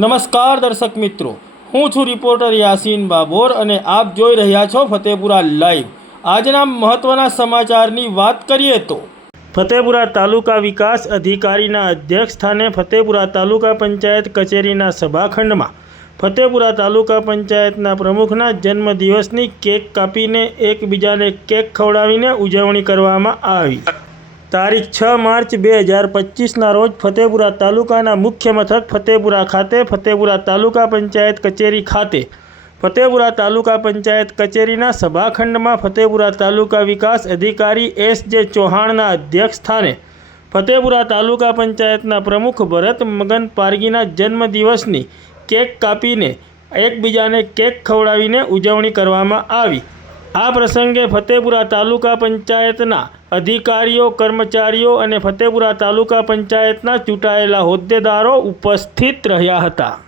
નમસ્કાર દર્શક મિત્રો. હું છું રિપોર્ટર યાસીન બાબોર અને આપ જોઈ રહ્યા છો ફતેપુરા લાઈવ. આજના મહત્વના સમાચારની વાત કરીએ તો ફતેપુરા તાલુકા વિકાસ અધિકારીના અધ્યક્ષ સ્થાને ફતેપુરા તાલુકા પંચાયત કચેરીના સભાખંડમાં ફતેપુરા તાલુકા પંચાયતના પ્રમુખના જન્મદિવસની કેક કાપીને એકબીજાને કેક ખવડાવીને ઉજવણી કરવામાં આવી. તારીખ છ માર્ચ બે હજાર પચીસના રોજ ફતેપુરા તાલુકાના મુખ્ય મથક ફતેપુરા ખાતે ફતેપુરા તાલુકા પંચાયત કચેરી ખાતે ફતેપુરા તાલુકા પંચાયત કચેરીના સભાખંડમાં ફતેપુરા તાલુકા વિકાસ અધિકારી એસ જે ચૌહાણના અધ્યક્ષ સ્થાને ફતેપુરા તાલુકા પંચાયતના પ્રમુખ ભરત મગન પારગીના જન્મદિવસની કેક કાપીને એકબીજાને કેક ખવડાવીને ઉજવણી કરવામાં આવી. આ પ્રસંગે ફતેપુરા તાલુકા પંચાયતના અધિકારીઓ, કર્મચારીઓ અને ફતેપુરા તાલુકા પંચાયતના ચૂંટાયેલા હોદ્દેદારો ઉપસ્થિત રહ્યા હતા.